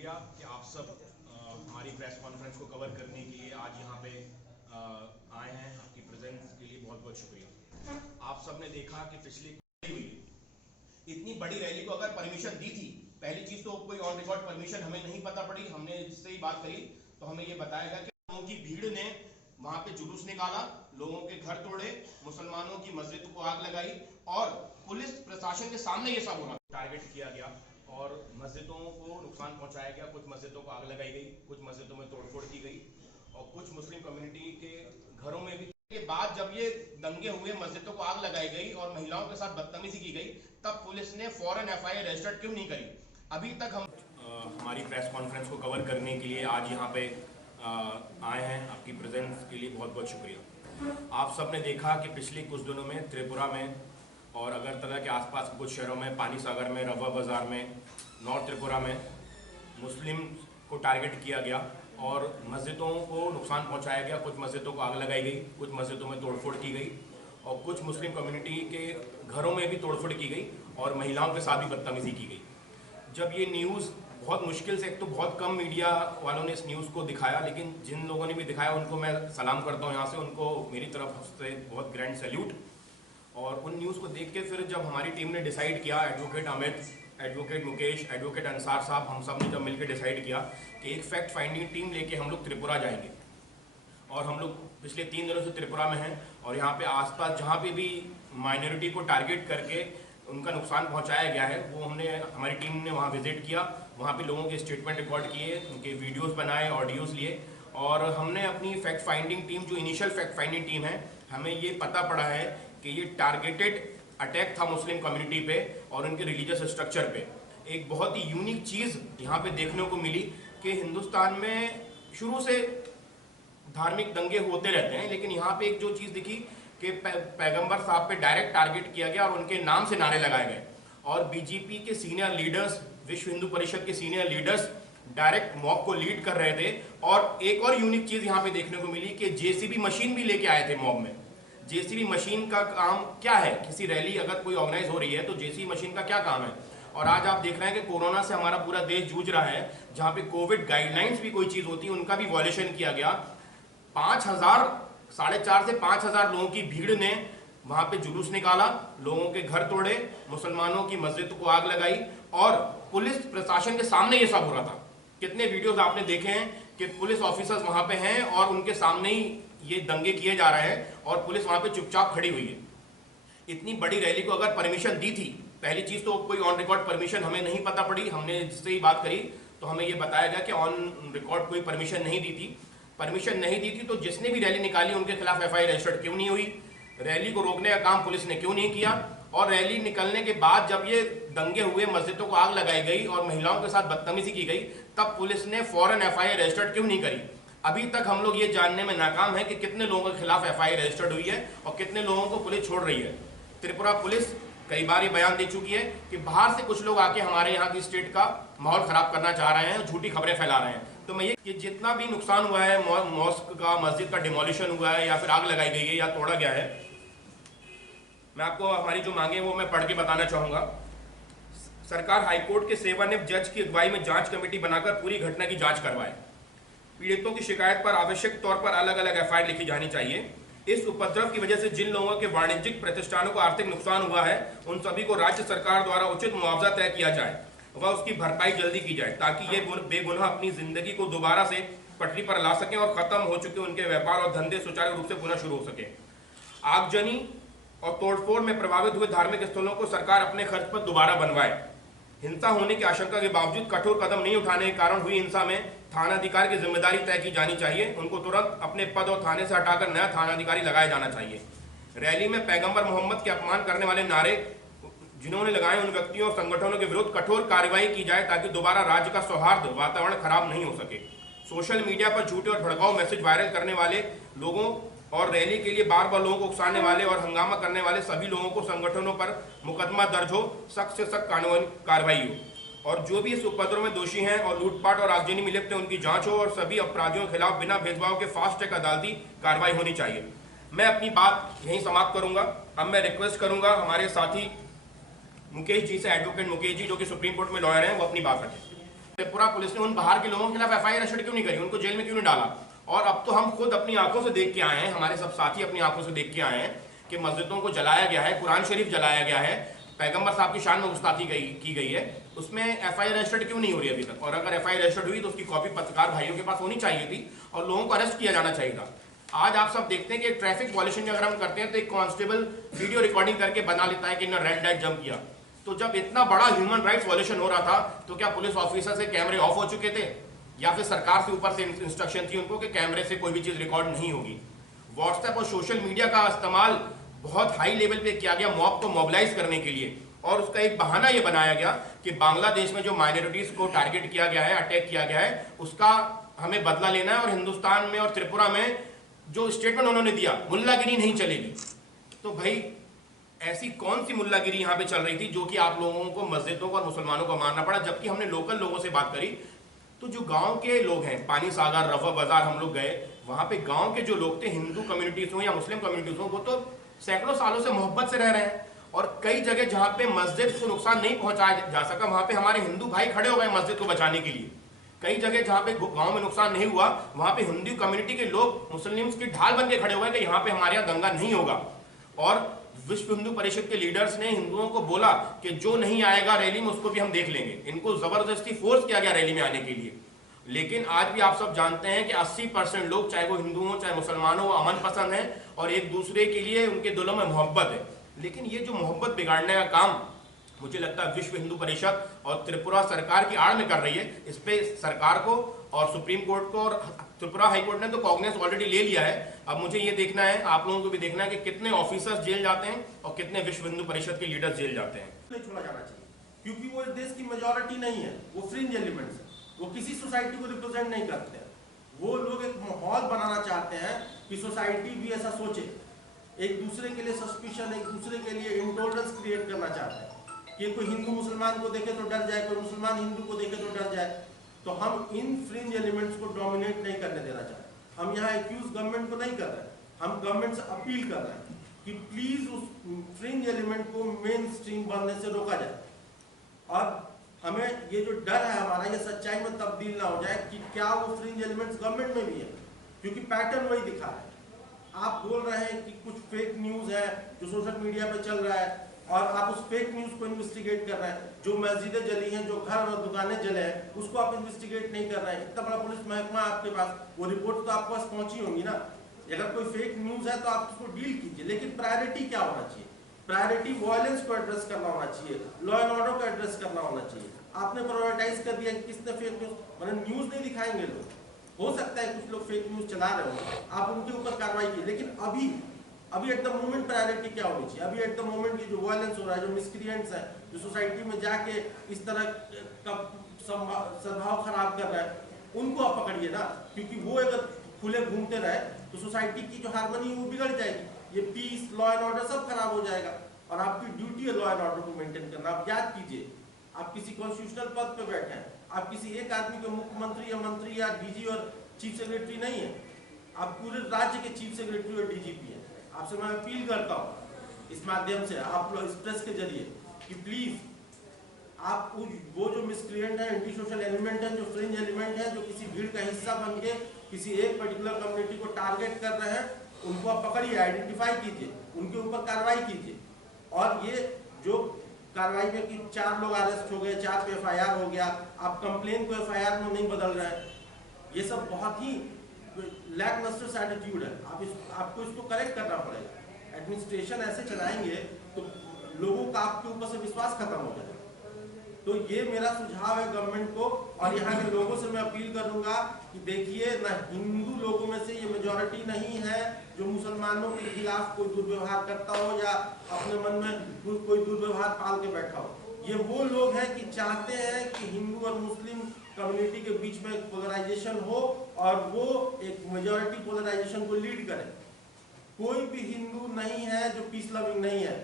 शुक्रिया कि आप सब हमारी प्रेस कॉन्फ्रेंस को कवर करने के लिए आज यहाँ पे आए हैं। आपकी प्रेजेंस के लिए बहुत बहुत शुक्रिया। आप सब ने देखा कि पिछली इतनी बड़ी रैली को अगर परमिशन दी थी, पहली चीज तो कोई ऑन रिकॉर्ड परमिशन हमें नहीं पता पड़ी। हमने जिससे ही बात करी तो हमें ये बताया गया कि लोगों की भीड़ ने वहां पे जुलूस निकाला, लोगों के घर तोड़े, मुसलमानों की मस्जिद को आग लगाई और पुलिस प्रशासन के सामने ये सब हो रहा, टारगेट किया गया और मस्जिदों को नुकसान पहुंचाया गया। कुछ मस्जिदों को आग लगाई गई, कुछ मस्जिदों में तोड़फोड़ की गई और कुछ मुस्लिम कम्युनिटी के घरों में भी। के बाद जब ये दंगे हुए, मस्जिदों को आग लगाई गई और महिलाओं के साथ बदतमीजी की गई, तब पुलिस ने फौरन एफआईआर रजिस्टर्ड क्यों नहीं करी? अभी तक हम हमारी प्रेस कॉन्फ्रेंस को कवर करने के लिए आज यहाँ पे आए हैं। आपकी प्रेजेंस के लिए बहुत बहुत शुक्रिया। आप सब ने देखा कि पिछले कुछ दिनों में त्रिपुरा में और अगरतला के आसपास के कुछ शहरों में, पानी सागर में, रवा बाजार में, नॉर्थ त्रिपुरा में मुस्लिम को टारगेट किया गया और मस्जिदों को नुकसान पहुंचाया गया। कुछ मस्जिदों को आग लगाई गई, कुछ मस्जिदों में तोड़फोड़ की गई और कुछ मुस्लिम कम्युनिटी के घरों में भी तोड़फोड़ की गई और महिलाओं के साथ भी बदतमीजी की गई। जब ये न्यूज़ बहुत मुश्किल से, एक तो बहुत कम मीडिया वालों ने इस न्यूज़ को दिखाया, लेकिन जिन लोगों ने भी दिखाया उनको मैं सलाम करता हूँ यहाँ से, उनको मेरी तरफ से बहुत ग्रैंड सैल्यूट। और उन न्यूज़ को देख के फिर जब हमारी टीम ने डिसाइड किया, advocate Amit, advocate Mukesh, advocate Ansar साहब, हम सब ने जब मिलकर डिसाइड किया कि एक फैक्ट फाइंडिंग टीम लेके हम लोग त्रिपुरा जाएंगे। और हम लोग पिछले 3 दिनों से त्रिपुरा में हैं और यहाँ पे आसपास जहाँ पे भी माइनॉरिटी को टारगेट करके उनका नुकसान पहुँचाया गया है, वो हमारी टीम ने वहाँ विजिट किया। वहाँ पे लोगों के स्टेटमेंट रिकॉर्ड किए, उनके वीडियोज़ बनाए, ऑडियोज़ लिए और हमने अपनी फैक्ट फाइंडिंग टीम, जो इनिशियल फैक्ट फाइंडिंग टीम है, हमें ये पता पड़ा है कि ये टारगेटेड अटैक था मुस्लिम कम्युनिटी पे और उनके रिलीजियस स्ट्रक्चर पे। एक बहुत ही यूनिक चीज़ यहाँ पे देखने को मिली कि हिंदुस्तान में शुरू से धार्मिक दंगे होते रहते हैं, लेकिन यहाँ पे एक जो चीज़ दिखी कि पैगंबर साहब पे डायरेक्ट टारगेट किया गया और उनके नाम से नारे लगाए गए और बीजेपी के सीनियर लीडर्स, विश्व हिंदू परिषद के सीनियर लीडर्स डायरेक्ट मॉब को लीड कर रहे थे। और एक और यूनिक चीज़ यहाँ पे देखने को मिली कि जेसीबी मशीन भी लेके आए थे मॉब में। जेसीबी मशीन का काम क्या है? किसी रैली अगर कोई ऑर्गेनाइज हो रही है तो जेसीबी मशीन का क्या काम है? और आज आप देख रहे हैं कि कोरोना से हमारा पूरा देश जूझ रहा है, जहाँ पे कोविड गाइडलाइंस भी कोई चीज़ होती है उनका भी वॉयलेशन किया गया। 4,500 से 5,000 लोगों की भीड़ ने वहां पे जुलूस निकाला, लोगों के घर तोड़े, मुसलमानों की मस्जिद को आग लगाई और पुलिस प्रशासन के सामने ये सब हो रहा था। कितने वीडियोस आपने देखे हैं कि पुलिस ऑफिसर्स वहां पे हैं और उनके सामने ही ये दंगे किए जा रहे हैं और पुलिस वहां पे चुपचाप खड़ी हुई है। इतनी बड़ी रैली को अगर परमिशन दी थी, पहली चीज तो कोई ऑन रिकॉर्ड परमिशन हमें नहीं पता पड़ी। हमने जिससे ही बात करी तो हमें ये बताया गया कि ऑन रिकॉर्ड कोई परमिशन नहीं दी थी। परमिशन नहीं दी थी तो जिसने भी रैली निकाली उनके खिलाफ एफआईआर रजिस्टर्ड क्यों नहीं हुई? रैली को रोकने का काम पुलिस ने क्यों नहीं किया? और रैली निकलने के बाद जब ये दंगे हुए, मस्जिदों को आग लगाई गई और महिलाओं के साथ बदतमीजी की गई, तब पुलिस ने फौरन एफआईआर रजिस्टर्ड क्यों नहीं करी? अभी तक हम लोग ये जानने में नाकाम है कि कितने लोगों के खिलाफ एफआईआर रजिस्टर्ड हुई है और कितने लोगों को पुलिस छोड़ रही है। त्रिपुरा पुलिस कई बार ये बयान दे चुकी है कि बाहर से कुछ लोग आके हमारे यहाँ की स्टेट का माहौल खराब करना चाह रहे हैं, झूठी खबरें फैला रहे हैं। तो मैं ये कि जितना भी नुकसान हुआ है, मॉस्क का, मस्जिद का डिमोलिशन हुआ है या फिर आग लगाई गई है या तोड़ा गया है, मैं आपको हमारी जो मांगे वो मैं पढ़ के बताना चाहूंगा। सरकार हाईकोर्ट के सेवानिवृत्त जज की अगुवाई में जांच कमेटी बनाकर पूरी घटना की जांच करवाए। पीड़ितों की शिकायत पर आवश्यक तौर पर अलग अलग एफआईआर लिखी जानी चाहिए। इस उपद्रव की वजह से जिन लोगों के वाणिज्यिक प्रतिष्ठानों को आर्थिक नुकसान हुआ है उन सभी को राज्य सरकार द्वारा उचित मुआवजा तय किया जाए व उसकी भरपाई जल्दी की जाए, ताकि ये बेगुनाह अपनी जिंदगी को दोबारा से पटरी पर ला सकें और खत्म हो चुके उनके व्यापार और धंधे सुचारू रूप से पुनः शुरू हो सके। आगजनी और तोड़फोड़ में प्रभावित हुए धार्मिक स्थलों को सरकार अपने खर्च पर दोबारा बनवाए। हिंसा होने की आशंका के बावजूद कठोर कदम नहीं उठाने के कारण हुई हिंसा में थानाधिकारी की जिम्मेदारी तय की जानी चाहिए। उनको तुरंत अपने पद और थाने से हटाकर नया थानाधिकारी लगाया जाना चाहिए। रैली में पैगंबर मोहम्मद के अपमान करने वाले नारे जिन्होंने लगाए उन व्यक्तियों और संगठनों के विरुद्ध कठोर कार्रवाई की जाए, ताकि दोबारा राज्य का सौहार्द वातावरण खराब नहीं हो सके। सोशल मीडिया पर झूठे और भड़काऊ मैसेज वायरल करने वाले लोगों और रैली के लिए बार बार लोगों को उकसाने वाले और हंगामा करने वाले सभी लोगों को संगठनों पर मुकदमा दर्ज हो, सख्त से सख्त कानूनी कार्रवाई हो और जो भी इस उपद्रव में दोषी हैं और लूटपाट और आगजनी में लिप्त हैं उनकी जांच हो और सभी अपराधियों के खिलाफ बिना भेदभाव के फास्ट ट्रैक अदालती कार्रवाई होनी चाहिए। मैं अपनी बात यहीं समाप्त करूंगा। अब मैं रिक्वेस्ट करूंगा हमारे साथी मुकेश जी से, एडवोकेट मुकेश जी जो कि सुप्रीम कोर्ट में लॉयर हैं, वो अपनी बात रखें। त्रिपुरा पुलिस ने उन बाहर के लोगों के खिलाफ एफआईआर रजिस्टर क्यों नहीं करी, उनको जेल में क्यों नहीं डाला? और अब तो हम खुद अपनी आंखों से देख के आए हैं, हमारे सब साथी अपनी आंखों से देख के आए हैं कि मस्जिदों को जलाया गया है, कुरान शरीफ जलाया गया है, पैगंबर साहब की शान में गुस्ताखी की गई है, उसमें एफआईआर रजिस्टर्ड क्यों नहीं हो रही अभी तक? और अगर एफआईआर रजिस्टर्ड हुई तो उसकी कॉपी पत्रकार भाइयों के पास होनी चाहिए थी और लोगों को अरेस्ट किया जाना चाहिए था। आज आप सब देखते हैं कि ट्रैफिक वॉल्यूशन अगर हम करते हैं तो एक कांस्टेबल वीडियो रिकॉर्डिंग करके बना लेता है कि इन्होंने रेड लाइट जंप किया। तो जब इतना बड़ा ह्यूमन राइट्स वॉल्यूशन हो रहा था तो क्या पुलिस ऑफिसर से कैमरे ऑफ हो चुके थे, या फिर सरकार से ऊपर से इंस्ट्रक्शन थी उनको कि कैमरे से कोई भी चीज रिकॉर्ड नहीं होगी? व्हाट्सएप और सोशल मीडिया का इस्तेमाल बहुत हाई लेवल पे किया गया मॉब को मोबिलाइज करने के लिए, और उसका एक बहाना यह बनाया गया कि बांग्लादेश में जो माइनॉरिटीज को टारगेट किया गया है, अटैक किया गया है, उसका हमें बदला लेना है, और हिंदुस्तान में और त्रिपुरा में जो स्टेटमेंट उन्होंने दिया मुल्लागिरी नहीं चलेगी। तो भाई ऐसी कौन सी मुल्लागिरी यहाँ पे चल रही थी जो कि आप लोगों को मस्जिदों को और मुसलमानों को मारना पड़ा? जबकि हमने लोकल लोगों से बात करी तो जो गांव के लोग हैं, पानी सागर, रफा बाजार हम लोग गए, वहां पे गांव के जो लोग थे, हिंदू कम्युनिटीज हो या मुस्लिम कम्युनिटीज हो, वो तो सैकड़ों सालों से मोहब्बत से रह रहे हैं। और कई जगह जहां पे मस्जिद को नुकसान नहीं पहुंचाया जा सका वहां पे हमारे हिंदू भाई खड़े हो गए मस्जिद को बचाने के लिए। कई जगह जहां पे गांव में नुकसान नहीं हुआ वहां पे हिंदू कम्युनिटी के लोग मुस्लिम्स की ढाल बन के खड़े हुए कि यहाँ पे हमारे यहाँ दंगा नहीं होगा। और विश्व हिंदू परिषद के लीडर्स ने हिंदुओं को बोला कि जो नहीं आएगा रैली में उसको भी हम देख लेंगे। इनको जबरदस्ती फोर्स किया गया रैली में आने के लिए। लेकिन आज भी आप सब जानते हैं कि 80% लोग, चाहे वो हिंदू हो चाहे मुसलमान हो, अमन पसंद है और एक दूसरे के लिए उनके दिलों में मोहब्बत है। लेकिन ये जो मोहब्बत बिगाड़ने का काम मुझे लगता है विश्व हिंदू परिषद और त्रिपुरा सरकार की आड़ में कर रही है। इस पे सरकार को और सुप्रीम कोर्ट को और त्रिपुरा हाईकोर्ट ने तो कॉग्निस ऑलरेडी ले लिया है। अब मुझे ये देखना है, आप लोगों को भी देखना है कि कितने ऑफिसर्स जेल जाते हैं और कितने विश्व हिंदू परिषद के लीडर्स जेल जाते हैं। नहीं छोड़ा जाना चाहिए क्योंकि वो इस देश की मेजॉरिटी नहीं है, वो फ्रिंज एलिमेंट्स है, वो किसी सोसाइटी को रिप्रेजेंट नहीं करते हैं। वो लोग एक माहौल बनाना चाहते हैं कि सोसाइटी भी ऐसा सोचे, एक दूसरे के लिए सस्पिशन, एक दूसरे के लिए इंटॉलरेंस क्रिएट करना चाहते हैं कि कोई हिंदू मुसलमान को देखे तो डर जाए, कोई मुसलमान हिंदू को देखे तो डर जाए। तो हम इन फ्रिंज एलिमेंट्स को डोमिनेट नहीं करने देना चाहते। हम यहाँ एक्यूज गवर्नमेंट को नहीं कर रहे हैं, हम गवर्नमेंट से अपील कर रहे हैं कि प्लीज उस फ्रिंज एलिमेंट को मेन स्ट्रीम बनने से रोका जाए। और हमें ये जो डर है हमारा, ये सच्चाई में तब्दील ना हो जाए कि क्या वो फ्रिंज एलिमेंट्स गवर्नमेंट में भी है, क्योंकि पैटर्न वही दिखा है। आप बोल रहे हैं कि कुछ फेक न्यूज है जो सोशल मीडिया पे चल रहा है और आप उस फेक न्यूज को इन्वेस्टिगेट कर रहे हैं। जो मस्जिदें जली हैं, जो घर और दुकानें जले हैं, उसको आप इन्वेस्टिगेट नहीं कर रहे हैं। इतना बड़ा पुलिस महकमा आपके पास, वो रिपोर्ट तो आपके पास पहुंची होंगी ना। अगर कोई फेक न्यूज है तो आप उसको डील कीजिए, लेकिन प्रायोरिटी क्या होना चाहिए? प्रायोरिटी वायलेंस को एड्रेस करना होना चाहिए, लॉ एंड ऑर्डर को एड्रेस करना होना चाहिए। आपने प्रायोरिटाइज कर दिया कि किसने फेक न्यूज, मतलब न्यूज नहीं दिखाएंगे लोग। हो सकता है कुछ लोग फेक न्यूज चला रहे हो, आप उनके ऊपर कार्रवाई कीजिए, लेकिन अभी एट द मोमेंट प्रायोरिटी क्या होनी चाहिए? अभी एट द मोमेंट ये जो वायलेंस हो रहा है, जो मिसक्रिएंट्स हैं, जो सोसाइटी में जाके इस तरह का सद्भाव खराब कर रहा है, उनको आप पकड़िए ना, क्योंकि वो अगर खुले घूमते रहे तो सोसाइटी की जो हार्मनी है वो बिगड़ जाएगी। ये पीस, लॉ एंड ऑर्डर सब खराब हो जाएगा। और आपकी ड्यूटी है लॉ एंड ऑर्डर को मेंटेन करना। आप याद कीजिए, आप किसी कॉन्स्टिट्यूशनल पद पे बैठे हैं, आप किसी एक आदमी के मुख्यमंत्री या मंत्री या डीजी और चीफ सेक्रेटरी नहीं है, आप पूरे राज्य के चीफ सेक्रेटरी और डीजीपी है। आपसे मैं अपील करता हूँ इस माध्यम से, आप लोग इस प्रेस के जरिए, कि प्लीज आप वो जो मिसक्रिएंट है, एंटी सोशल एलिमेंट है, जो फ्रिंज एलिमेंट है, जो किसी भीड़ का हिस्सा बन के किसी एक पर्टिकुलर कम्युनिटी को टारगेट कर रहे हैं, उनको आप पकड़िए, आइडेंटिफाई कीजिए, उनके ऊपर कार्रवाई कीजिए। और ये जो कार्रवाई में कि 4 लोग अरेस्ट हो गए, 4 पे एफआईआर हो गया, आप कंप्लेन को एफआईआर में नहीं बदल रहे हैं, ये सब बहुत ही लैकलस्टर एटीट्यूड है। आपको इसको करेक्ट करना पड़ेगा। एडमिनिस्ट्रेशन ऐसे चलाएंगे तो लोगों का आपके ऊपर से विश्वास खत्म हो जाएगा। तो ये मेरा सुझाव है गवर्नमेंट को, और यहाँ के लोगों से मैं अपील करूंगा कि देखिए, ना हिंदू लोगों में से ये मेजॉरिटी नहीं है जो मुसलमानों के खिलाफ कोई दुर्व्यवहार करता हो या अपने मन में कोई दुर्व्यवहार पाल के बैठा हो। ये वो लोग हैं कि चाहते हैं कि हिंदू और मुस्लिम कम्युनिटी के बीच में पोलराइजेशन हो और वो एक मेजॉरिटी पोलराइजेशन को लीड करे। कोई भी हिंदू नहीं है जो पीस लविंग नहीं है,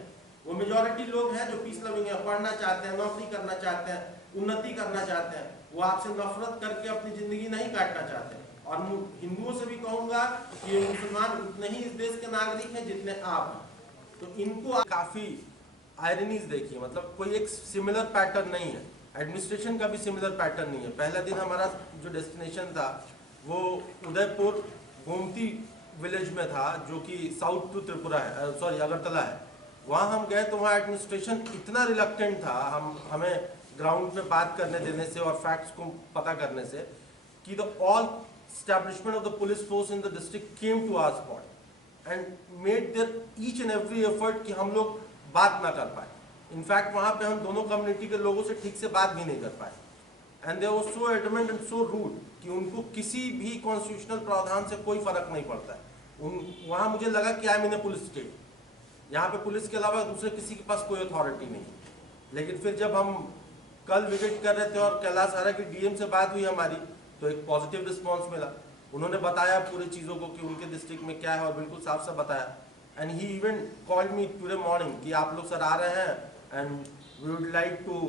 वो मेजॉरिटी लोग हैं जो पीस लविंग है, पढ़ना चाहते हैं, नौकरी करना चाहते हैं, उन्नति करना चाहते हैं। वो आपसे नफरत करके अपनी जिंदगी नहीं काटना चाहते। और हिंदुओं से भी कहूंगा कि ये मुसलमान उतने ही इस देश के नागरिक हैं जितने आप हैं। तो इनको काफी आयरनीज देखिए, मतलब कोई एक सिमिलर पैटर्न नहीं है। एडमिनिस्ट्रेशन का भी सिमिलर पैटर्न नहीं है। पहला दिन हमारा जो डेस्टिनेशन था वो उदयपुर गोमती विलेज में था, जो कि साउथ टू त्रिपुरा है, सॉरी अगरतला है। वहाँ हम गए तो वहाँ एडमिनिस्ट्रेशन इतना रिलक्टेंट था हमें ग्राउंड में बात करने देने से और फैक्ट्स को पता करने से, कि the all establishment of the police force in the district came to our spot and made their each and every effort कि हम लोग बात ना कर पाए। इनफैक्ट वहाँ पे हम दोनों कम्युनिटी के लोगों से ठीक से बात भी नहीं कर पाए। And they was so adamant and so rude कि उनको किसी भी कॉन्स्टिट्यूशनल प्रावधान से कोई फर्क नहीं पड़ता है। वहाँ मुझे लगा कि I am in A police state, यहाँ पे पुलिस के अलावा दूसरे किसी के पास कोई अथॉरिटी नहीं। लेकिन फिर जब हम कल विजिट कर रहे थे और कैलाश आरा की डीएम से बात हुई हमारी, तो एक पॉजिटिव रिस्पांस मिला। उन्होंने बताया पूरी चीज़ों को कि उनके डिस्ट्रिक्ट में क्या है और बिल्कुल साफ साफ बताया। And he even called me today morning कि आप लोग सर आ रहे हैं and we would like to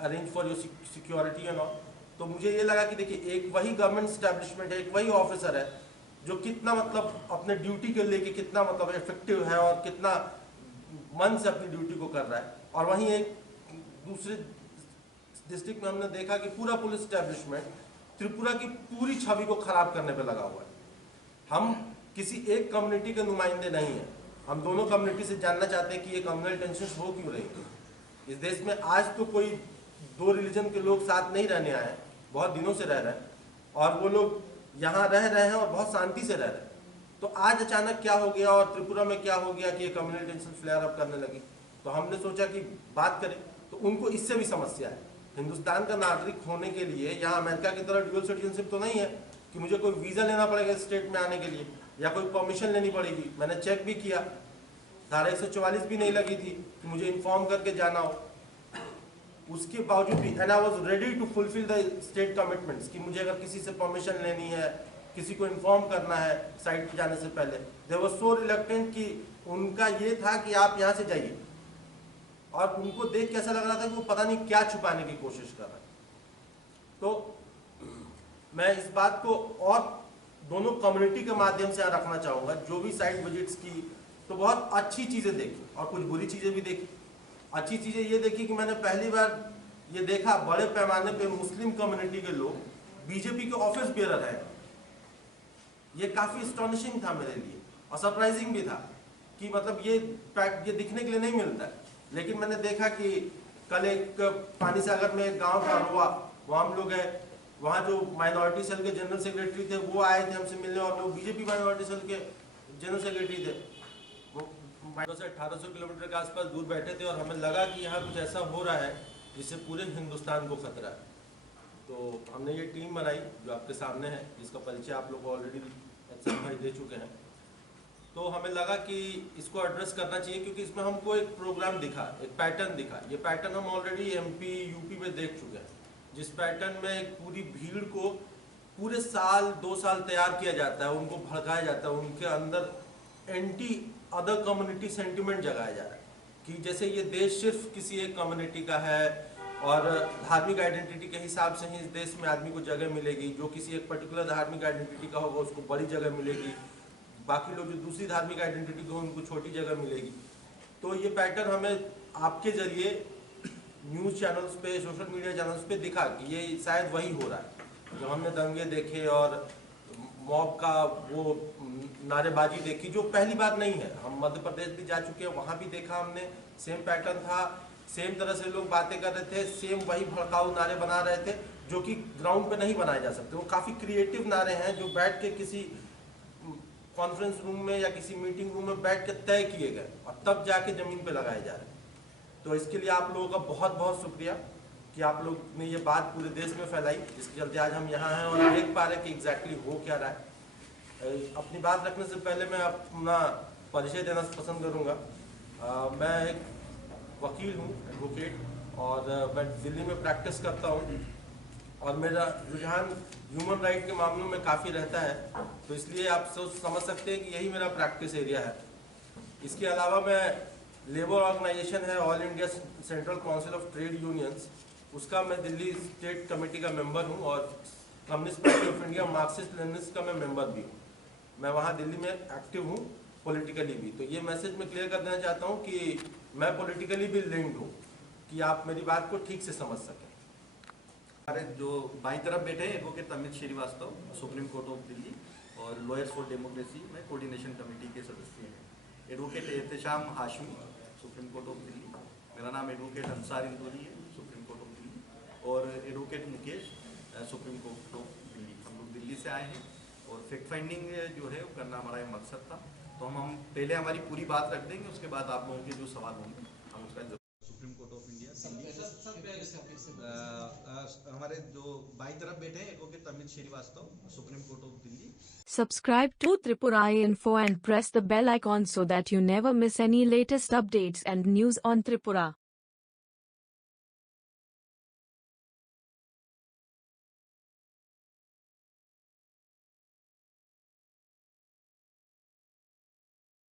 arrange for your security and all. तो मुझे ये लगा कि देखिए एक वही गवर्नमेंट स्टैब्लिशमेंट है, एक वही ऑफिसर है जो कितना मतलब अपने ड्यूटी के लेके कितना मतलब इफेक्टिव है और कितना मन से अपनी ड्यूटी को कर रहा है। और वहीं एक दूसरे डिस्ट्रिक्ट में हमने देखा कि पूरा पुलिस स्टैब्लिशमेंट त्रिपुरा की पूरी छवि को खराब करने पे लगा हुआ है। हम किसी एक कम्युनिटी के नुमाइंदे नहीं हैं, हम दोनों कम्युनिटी से जानना चाहते हैं कि ये कम्युनल टेंशन हो क्यों रही है। इस देश में आज तो कोई दो रिलीजन के लोग साथ नहीं रहने आए, बहुत दिनों से रह रहे हैं और वो लोग यहाँ रह रहे हैं और बहुत शांति से रह रहे हैं। तो आज अचानक क्या हो गया और त्रिपुरा में क्या हो गया कि ये कम्युनल टेंशन फ्लेयर अप करने लगी। तो हमने सोचा कि बात करें। तो उनको इससे भी समस्या है। हिंदुस्तान का नागरिक होने के लिए यहाँ अमेरिका की तरह ड्यूअल सिटीजनशिप तो नहीं है कि मुझे कोई वीज़ा लेना पड़ेगा स्टेट में आने के लिए या कोई परमिशन लेनी पड़ेगी। मैंने चेक भी किया, धारा 144 भी नहीं लगी थी कि मुझे इन्फॉर्म करके जाना हो। उसके बावजूद भी and I was ready to fulfil the state commitments कि मुझे अगर किसी से परमिशन लेनी है, किसी को इन्फॉर्म करना है साइट पे जाने से पहले, दे वाज सो रिलक्टेंट कि उनका ये था कि आप यहाँ से जाइए। और उनको देख के ऐसा लग रहा था कि वो पता नहीं क्या छुपाने की कोशिश कर रहे हैं। तो मैं इस बात को और दोनों कम्युनिटी के माध्यम से रखना चाहूँगा। जो भी साइट विजिट्स की तो बहुत अच्छी चीज़ें देखी और कुछ बुरी चीज़ें भी देखी। अच्छी चीज़ें ये देखी कि मैंने पहली बार ये देखा बड़े पैमाने पे मुस्लिम कम्युनिटी के लोग बीजेपी के ऑफिस बेरर हैं। ये काफ़ी एस्टॉनिशिंग था मेरे लिए और सरप्राइजिंग भी था कि मतलब ये दिखने के लिए नहीं मिलता है। लेकिन मैंने देखा कि कल एक पानी सागर में एक गाँव था रोआ, वहाँ हम लोग गए। वहाँ जो माइनॉरिटी सेल के जनरल सेक्रेटरी थे वो आए थे हमसे मिलने और वो बीजेपी माइनॉरिटी सेल के जनरल सेक्रेटरी थे। वो 1800 किलोमीटर के आसपास दूर बैठे थे और हमें लगा कि यहाँ कुछ ऐसा हो रहा है जिससे पूरे हिंदुस्तान को खतरा है। तो हमने ये टीम बनाई जो आपके सामने है, जिसका परिचय आप लोग ऑलरेडी भाई दे चुके हैं। तो हमें लगा कि इसको एड्रेस करना चाहिए क्योंकि इसमें हमको एक प्रोग्राम दिखा, एक पैटर्न दिखा। ये पैटर्न हम ऑलरेडी एमपी यूपी में देख चुके हैं, जिस पैटर्न में एक पूरी भीड़ को पूरे साल 2 साल तैयार किया जाता है, उनको भड़काया जाता है, उनके अंदर एंटी अदर कम्युनिटी सेंटिमेंट जगाया जा रहा है कि जैसे ये देश सिर्फ किसी एक कम्युनिटी का है और धार्मिक आइडेंटिटी के हिसाब से ही इस देश में आदमी को जगह मिलेगी। जो किसी एक पर्टिकुलर धार्मिक आइडेंटिटी का होगा उसको बड़ी जगह मिलेगी, बाकी लोग जो दूसरी धार्मिक आइडेंटिटी को उनको छोटी जगह मिलेगी। तो ये पैटर्न हमें आपके जरिए न्यूज़ चैनल्स पे, सोशल मीडिया चैनल्स पे दिखा कि ये शायद वही हो रहा है। जब हमने दंगे देखे और मॉब का वो नारेबाजी देखी, जो पहली बार नहीं है, हम मध्य प्रदेश भी जा चुके हैं, वहाँ भी देखा हमने, सेम पैटर्न था, सेम तरह से लोग बातें कर रहे थे, सेम वही भड़काऊ नारे बना रहे थे जो कि ग्राउंड पे नहीं बनाए जा सकते। वो काफ़ी क्रिएटिव नारे हैं जो बैठ के किसी कॉन्फ्रेंस रूम में या किसी मीटिंग रूम में बैठ के तय किए गए और तब जाके ज़मीन पे लगाए जा रहे हैं। तो इसके लिए आप लोगों का बहुत बहुत शुक्रिया कि आप लोग ने ये बात पूरे देश में फैलाई, जिसके चलते आज हम यहाँ हैं और देख पा रहे हैं कि एग्जैक्टली हो क्या रहा है। अपनी बात रखने से पहले मैं अपना परिचय देना पसंद करूँगा। मैं एक वकील हूँ, एडवोकेट, और मैं दिल्ली में प्रैक्टिस करता हूँ और मेरा रुझान ह्यूमन राइट के मामलों में काफ़ी रहता है। तो इसलिए आप समझ सकते हैं कि यही मेरा प्रैक्टिस एरिया है। इसके अलावा मैं लेबर ऑर्गेनाइजेशन है all India central council of trade unions, उसका मैं दिल्ली स्टेट कमेटी का मेंबर हूँ और communist party of India Marxist Leninist का मैं मेंबर भी हूँ। मैं वहाँ दिल्ली में एक्टिव हूँ, पॉलिटिकली भी। तो ये मैसेज मैं क्लियर कर देना चाहता हूँ कि मैं पॉलिटिकली भी लिंक्ड हूँ। कि आप मेरी बात को ठीक से समझ सकें। हमारे जो बाई तरफ बैठे हैं advocate Amit Srivastava, Supreme court of Delhi और लॉयर्स फॉर डेमोक्रेसी में कोऑर्डिनेशन कमेटी के सदस्य हैं। Advocate Ehtesham Hashmi, Supreme court of Delhi. मेरा नाम एडवोकेट अंसार इंदौरी है, सुप्रीम कोर्ट ऑफ दिल्ली। और advocate Mukesh, supreme court of Delhi. हम लोग दिल्ली से आए हैं और फैक्ट फाइंडिंग जो है वो करना हमारा एक मकसद था। तो हम पहले हमारी पूरी बात रख देंगे, उसके बाद आप लोगों के जो सवाल होंगे हम उसका सुप्रीम कोर्ट ऑफ इंडिया हमारे जो बाई तरफ बैठे हैं advocate Amit Srivastava, Supreme court of Delhi. Subscribe to Tripura Info and press the bell icon so that you never miss any latest updates and news on Tripura.